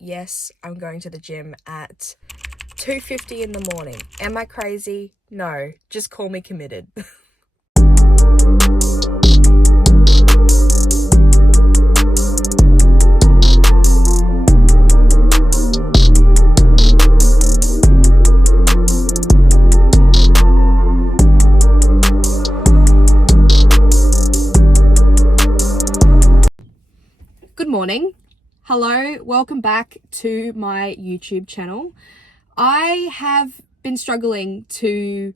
yes, I'm going to the gym at 2:50 in the morning. Am I crazy? No, just call me committed. Good morning. Hello, welcome back to my YouTube channel. I have been struggling to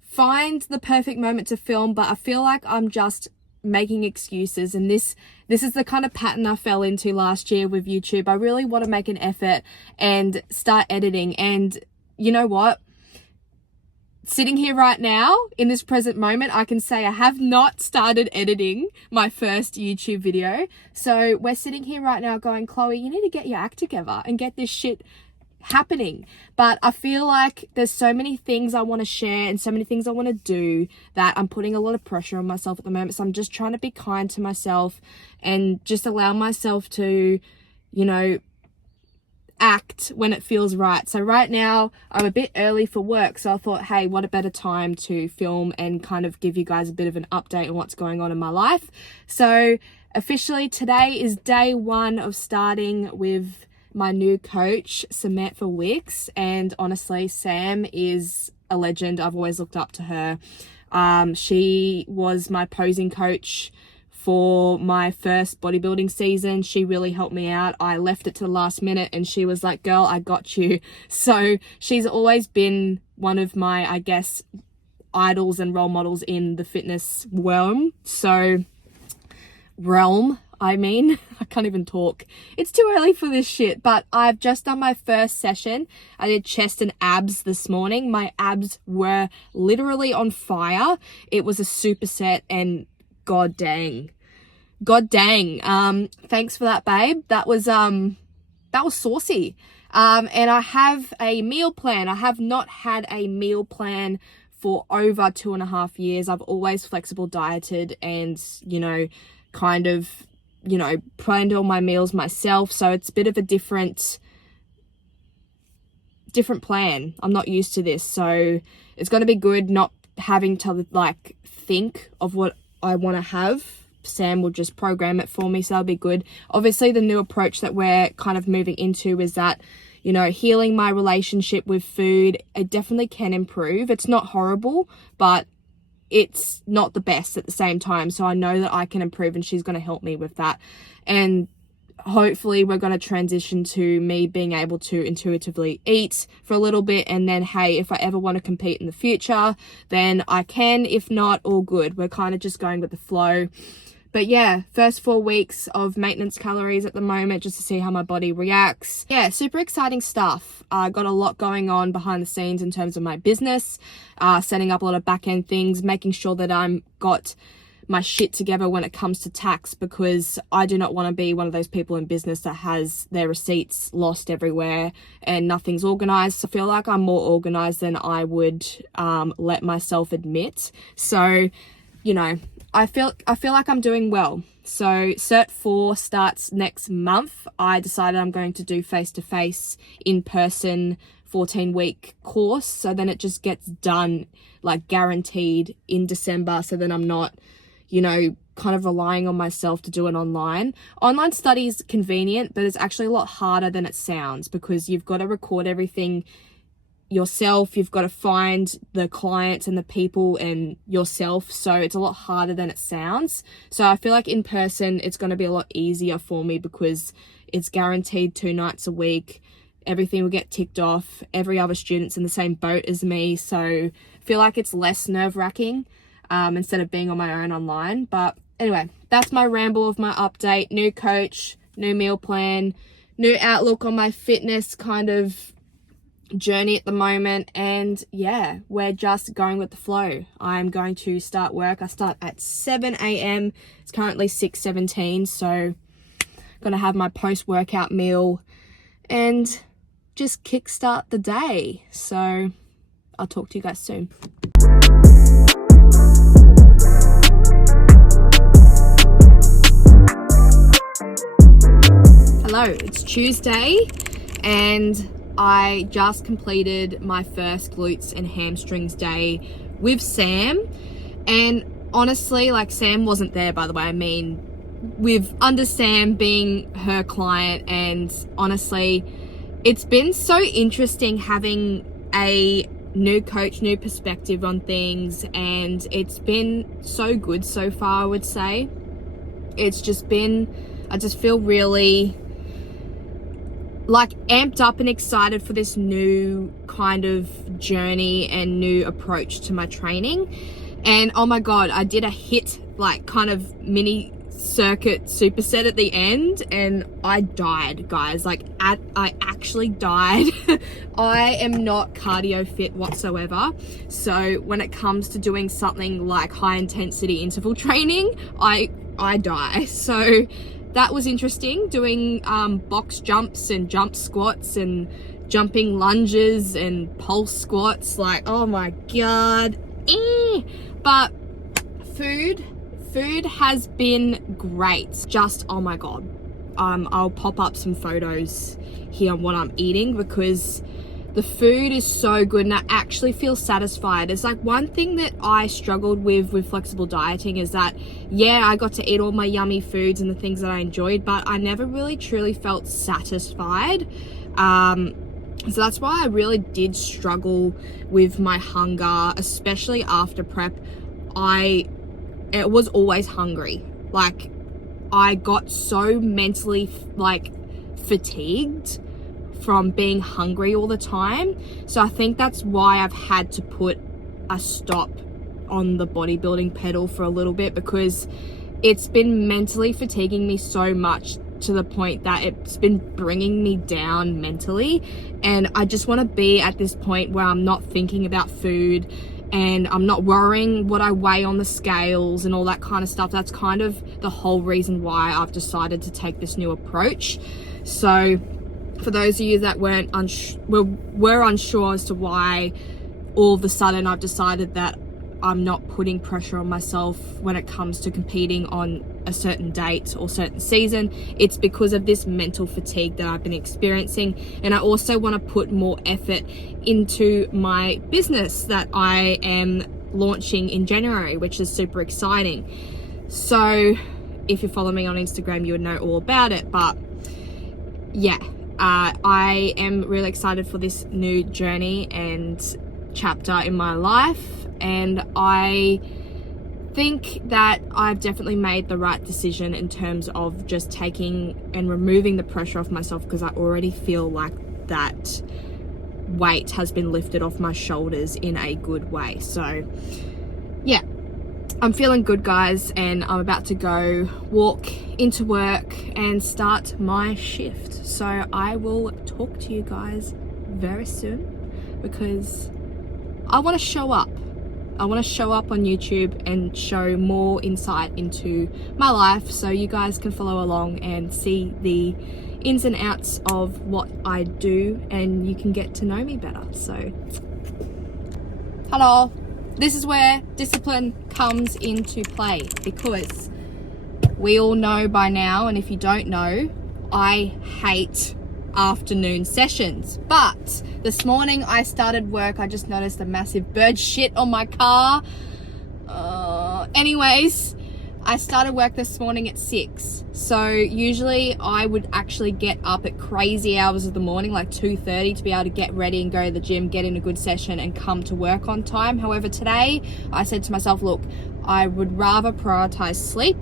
find the perfect moment to film, but I feel like I'm just making excuses, and this is the kind of pattern I fell into last year with YouTube. I really want to make an effort and start editing, and you know what? Sitting here right now, in this present moment, I can say I have not started editing my first YouTube video. So we're sitting here right now going, Chloe, you need to get your act together and get this shit happening. But I feel like there's so many things I want to share and so many things I want to do that I'm putting a lot of pressure on myself at the moment. So I'm just trying to be kind to myself and just allow myself to, you know, act when it feels right. So right now I'm a bit early for work, so I thought, hey, what a better time to film and kind of give you guys a bit of an update on what's going on in my life. So officially today is day one of starting with my new coach, Samantha Wicks, and honestly, Sam is a legend. I've always looked up to her. She was my posing coach for my first bodybuilding season. She really helped me out. I left it to the last minute and she was like, girl, I got you. So she's always been one of my, I guess, idols and role models in the fitness realm. I can't even talk. It's too early for this shit, but I've just done my first session. I did chest and abs this morning. My abs were literally on fire. It was a superset, and God dang. Thanks for that, babe. That was saucy. And I have a meal plan. I have not had a meal plan for over 2.5 years. I've always flexible dieted and, you know, kind of, you know, planned all my meals myself. So it's a bit of a different plan. I'm not used to this. So it's going to be good not having to like think of what I want to have. Sam will just program it for me, so that'll be good. Obviously, the new approach that we're kind of moving into is that, you know, healing my relationship with food. It definitely can improve. It's not horrible, but it's not the best at the same time. So I know that I can improve, and she's going to help me with that. And hopefully we're going to transition to me being able to intuitively eat for a little bit, and then, hey, if I ever want to compete in the future, then I can. If not, all good. We're kind of just going with the flow. But yeah, first 4 weeks of maintenance calories at the moment, just to see how my body reacts. Yeah, super exciting stuff. Got a lot going on behind the scenes in terms of my business, setting up a lot of back end things, making sure that I'm got my shit together when it comes to tax, because I do not want to be one of those people in business that has their receipts lost everywhere and nothing's organized. So I feel like I'm more organized than I would let myself admit. So, you know, I feel like I'm doing well. So Cert 4 starts next month. I decided I'm going to do face-to-face, in-person 14-week course. So then it just gets done, like guaranteed, in December. So then I'm not, you know, kind of relying on myself to do it online. Online study is convenient, but it's actually a lot harder than it sounds, because you've got to record everything yourself. You've got to find the clients and the people and yourself. So it's a lot harder than it sounds. So I feel like in person, it's going to be a lot easier for me, because it's guaranteed 2 nights a week. Everything will get ticked off. Every other student's in the same boat as me. So I feel like it's less nerve-wracking instead of being on my own online. But anyway, that's my ramble of my update. New coach, new meal plan, new outlook on my fitness kind of journey at the moment. And yeah, we're just going with the flow. I'm going to start work. I start at 7 a.m. It's currently 6:17, so I'm gonna have my post-workout meal and just kickstart the day. So I'll talk to you guys soon. Hello, it's Tuesday and I just completed my first glutes and hamstrings day with Sam. And honestly, like, Sam wasn't there, by the way. I mean, under Sam being her client, and honestly, it's been so interesting having a new coach, new perspective on things, and it's been so good so far, I would say. It's just been, I just feel really like amped up and excited for this new kind of journey and new approach to my training. And oh my God, I did a HIIT, like, kind of mini circuit superset at the end, and I died, guys. Like, I actually died. I am not cardio fit whatsoever, so when it comes to doing something like high intensity interval training, I die. So that was interesting, doing box jumps and jump squats and jumping lunges and pulse squats. Like, oh my God. But food has been great. Just, oh my God. I'll pop up some photos here on what I'm eating, because the food is so good and I actually feel satisfied. It's like one thing that I struggled with flexible dieting is that, yeah, I got to eat all my yummy foods and the things that I enjoyed, but I never really truly felt satisfied. So that's why I really did struggle with my hunger, especially after prep. It was always hungry. Like, I got so mentally fatigued from being hungry all the time. So I think that's why I've had to put a stop on the bodybuilding pedal for a little bit, because it's been mentally fatiguing me so much to the point that it's been bringing me down mentally. And I just want to be at this point where I'm not thinking about food and I'm not worrying what I weigh on the scales and all that kind of stuff. That's kind of the whole reason why I've decided to take this new approach. So for those of you that were unsure as to why all of a sudden I've decided that I'm not putting pressure on myself when it comes to competing on a certain date or certain season, it's because of this mental fatigue that I've been experiencing. And I also want to put more effort into my business that I am launching in January, which is super exciting. So if you follow me on Instagram, you would know all about it. But yeah, I am really excited for this new journey and chapter in my life. And I think that I've definitely made the right decision in terms of just taking and removing the pressure off myself, because I already feel like that weight has been lifted off my shoulders in a good way. So yeah, I'm feeling good, guys, and I'm about to go walk into work and start my shift. So I will talk to you guys very soon, because I want to show up. I want to show up on YouTube and show more insight into my life, so you guys can follow along and see the ins and outs of what I do, and you can get to know me better. So, hello. This is where discipline comes into play, because we all know by now, and if you don't know, I hate afternoon sessions. But this morning I started work, I just noticed a massive bird shit on my car. Anyways, I started work this morning at 6. So usually I would actually get up at crazy hours of the morning, like 2:30, to be able to get ready and go to the gym, get in a good session and come to work on time. However, today I said to myself, look, I would rather prioritize sleep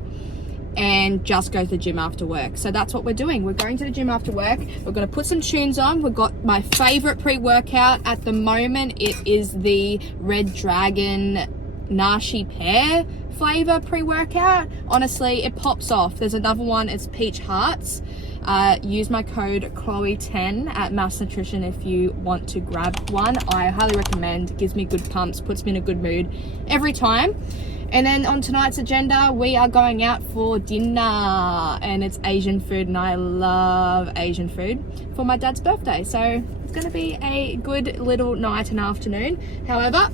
and just go to the gym after work. So that's what we're doing. We're going to the gym after work. We're going to put some tunes on. We've got my favorite pre-workout at the moment. It is the Red Dragon Nashi Pear flavor pre-workout. Honestly, it pops off. There's another one, it's Peach Hearts. Use my code Chloe10 at Mass Nutrition if you want to grab one. I highly recommend. It gives me good pumps, puts me in a good mood every time. And then on tonight's agenda, we are going out for dinner, and it's Asian food, and I love Asian food, for my dad's birthday. So it's going to be a good little night and afternoon. However,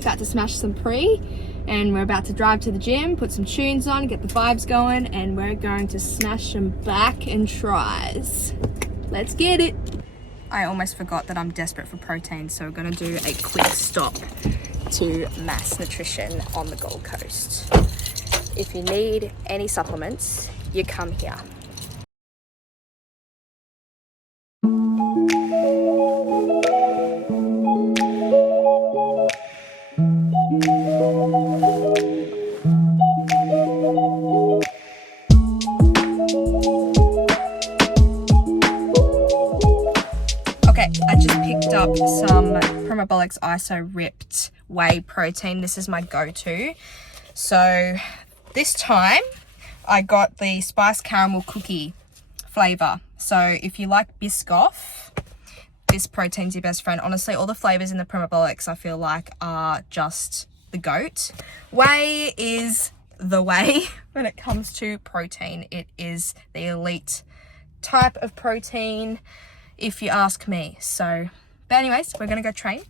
about to smash some pre, and we're about to drive to the gym, put some tunes on, get the vibes going, and we're going to smash some back and tries. Let's get it. I almost forgot that I'm desperate for protein, so we're gonna do a quick stop to Mass Nutrition on the Gold Coast. If you need any supplements, you come here. Okay, I just picked up some Primabolics ISO Ripped Whey Protein. This is my go-to. So this time I got the Spice Caramel Cookie flavor. So if you like Biscoff, this protein's your best friend. Honestly, all the flavors in the Primabolics I feel like are just the goat. Whey is the way when it comes to protein. It is the elite type of protein, if you ask me. So, but anyways, we're gonna go train.